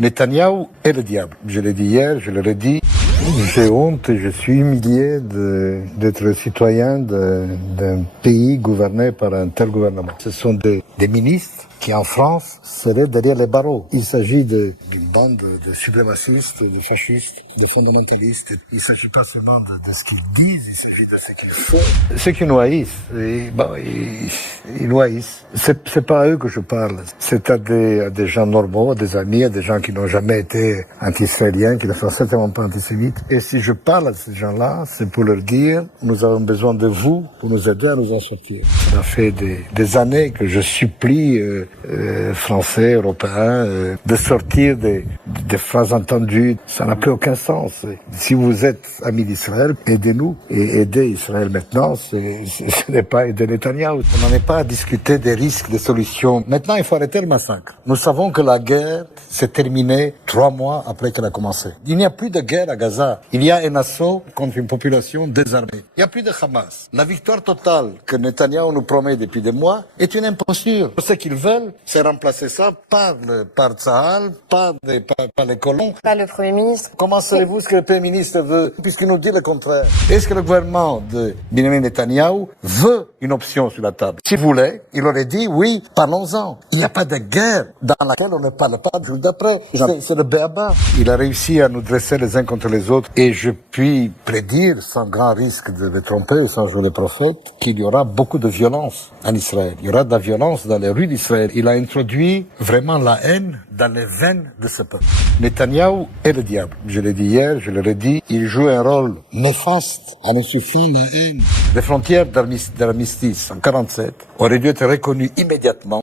Netanyahou est le diable. Je l'ai dit hier, je le redis. J'ai honte et je suis humilié d'être citoyen d'un pays gouverné par un tel gouvernement. Ce sont des ministres qui en France seraient derrière les barreaux. Il s'agit d'une bande de suprémacistes, de fascistes, de fondamentalistes. Il ne s'agit pas seulement de ce qu'ils disent, il s'agit de ce qu'ils font. Ceux qui nous haïssent, ils nous haïssent. C'est pas à eux que je parle. C'est à des gens normaux, à des amis, à des gens qui n'ont jamais été anti-israéliens, qui ne sont certainement pas antisémites. Et si je parle à ces gens-là, c'est pour leur dire, nous avons besoin de vous pour nous aider à nous en sortir. Ça fait des années que je supplie Français, Européens, de sortir des phrases entendues. Ça n'a plus aucun sens. Si vous êtes amis d'Israël, aidez-nous. Et aider Israël maintenant, ce n'est pas aider Netanyahou. On n'en est pas à discuter des risques, des solutions. Maintenant, il faut arrêter le massacre. Nous savons que la guerre s'est terminée 3 mois après qu'elle a commencé. Il n'y a plus de guerre à Gaza. Il y a un assaut contre une population désarmée. Il n'y a plus de Hamas. La victoire totale que Netanyahou nous promet depuis des mois est une imposture. Ce qu'ils veulent, c'est remplacer ça par Tsahal, par les colons. Pas le Premier ministre. Comment savez-vous ce que le Premier ministre veut, puisqu'il nous dit le contraire? Est-ce que le gouvernement de Benjamin Netanyahou veut une option sur la table? S'il voulait, il aurait dit oui, parlons-en. Il n'y a pas de guerre dans laquelle on ne parle pas du jour d'après. C'est le béaba. Il a réussi à nous dresser les uns contre les autres et je puis prédire, sans grand risque de me tromper, sans jouer le prophète, qu'il y aura beaucoup de violence en Israël. Il y aura de la violence dans les rues d'Israël. Il a introduit vraiment la haine dans les veines de ce peuple. Netanyahou est le diable. Je l'ai dit hier, je le redis. Il joue un rôle néfaste en insufflant la haine. Les frontières d'armistice en 47 auraient dû être reconnues immédiatement.